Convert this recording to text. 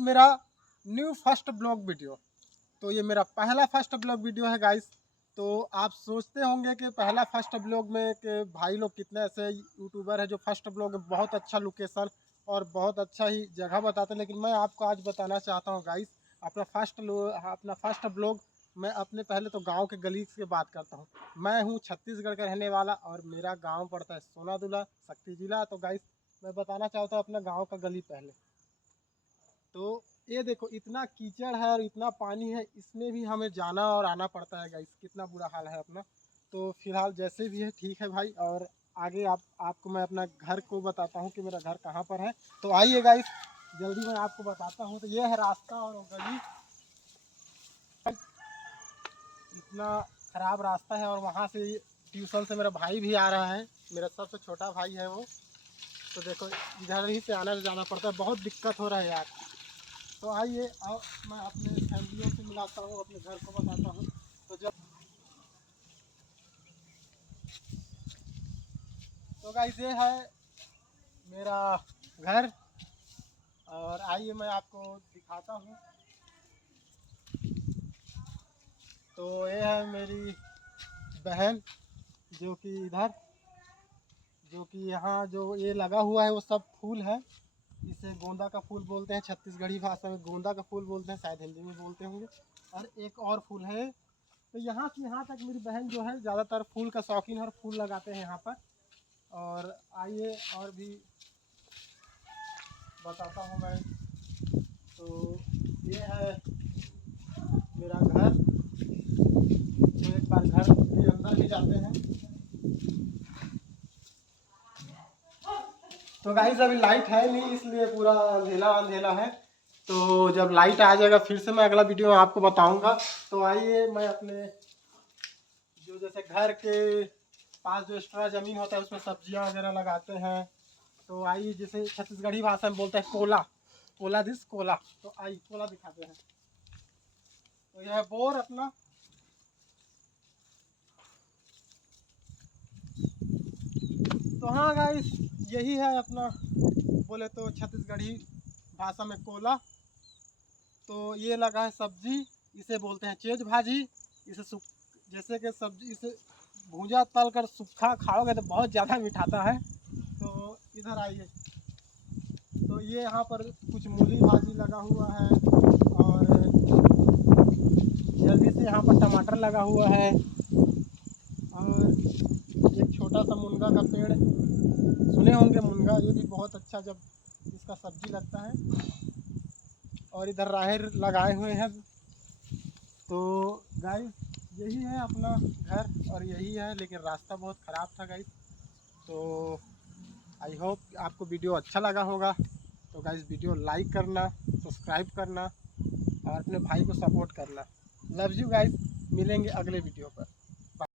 मेरा new first blog video. तो ये मेरा पहला फर्स्ट ब्लॉग वीडियो है गाइस। तो आप सोचते होंगे कि पहला फर्स्ट ब्लॉग में कि भाई लोग कितने ऐसे यूट्यूबर है जो फर्स्ट ब्लॉग में बहुत अच्छा लोकेशन और बहुत अच्छा ही जगह बताते हैं, लेकिन मैं आपको आज बताना चाहता हूँ गाइस अपना फर्स्ट ब्लॉग। मैं अपने पहले तो गांव के गली की बात करता हूँ। मैं हूँ छत्तीसगढ़ का रहने वाला और मेरा गांव पड़ता है सोनादुला, शक्ति जिला। तो गाइस मैं बताना चाहता हूँ अपना गाँव का गली पहले। तो ये देखो इतना कीचड़ है और इतना पानी है, इसमें भी हमें जाना और आना पड़ता है गाइस। कितना बुरा हाल है अपना। तो फिलहाल जैसे भी है ठीक है भाई। और आगे आपको मैं अपना घर को बताता हूँ कि मेरा घर कहाँ पर है। तो आइए गाइस जल्दी मैं आपको बताता हूँ। तो ये है रास्ता और गली। इतना ख़राब रास्ता है और वहाँ से ट्यूशन से मेरा भाई भी आ रहा है। मेरा सबसे छोटा भाई है वो। तो देखो इधर ही से आना जाना पड़ता है, बहुत दिक्कत हो रहा है यार। तो आइए अब मैं अपने फैमिलियों से मिलाता हूँ, अपने घर को बताता हूँ। तो गाइस ये है मेरा घर और आइए मैं आपको दिखाता हूँ। तो ये है मेरी बहन जो कि इधर, जो कि यहाँ जो ये लगा हुआ है वो सब फूल है। इसे गोंदा का फूल बोलते हैं, छत्तीसगढ़ी भाषा में गोंदा का फूल बोलते हैं, शायद हिंदी में बोलते होंगे। और एक और फूल है। तो यहाँ से यहाँ तक मेरी बहन जो है ज़्यादातर फूल का शौकीन है और फूल लगाते हैं यहाँ पर। और आइए और भी बताता हूँ मैं। तो ये है मेरा घर। तो एक बार घर के अंदर भी जाते हैं। तो गाइस अभी लाइट है नहीं, इसलिए पूरा अंधेला अंधेला है। तो जब लाइट आ जाएगा फिर से मैं अगला वीडियो आपको बताऊंगा। तो आइए मैं अपने जो जैसे घर के पास जो एक्स्ट्रा ज़मीन होता है उसमें सब्जियां वगैरह लगाते हैं। तो आइए जैसे छत्तीसगढ़ी भाषा में बोलते हैं कोला, कोला दिस कोला। तो आइए कोला दिखाते हैं। तो यह है बोर अपना। तो हाँ गाइस यही है अपना, बोले तो छत्तीसगढ़ी भाषा में कोला। तो ये लगा है सब्जी, इसे बोलते हैं चेज भाजी। इसे जैसे कि सब्जी इसे भूजा तल कर सूखा खाओगे तो बहुत ज़्यादा मिठाता है। तो इधर आइए। तो ये यहाँ पर कुछ मूली भाजी लगा हुआ है और जल्दी से यहाँ पर टमाटर लगा हुआ है और एक छोटा सा मुनगा का पेड़, सुने होंगे मुनगा, ये भी बहुत अच्छा जब इसका सब्जी लगता है। और इधर राहेर लगाए हुए हैं। तो गाइस यही है अपना घर और यही है, लेकिन रास्ता बहुत ख़राब था गाइस। तो आई होप आपको वीडियो अच्छा लगा होगा। तो गाइस वीडियो लाइक करना, सब्सक्राइब करना और अपने भाई को सपोर्ट करना। लव यू गाइस, मिलेंगे अगले वीडियो पर।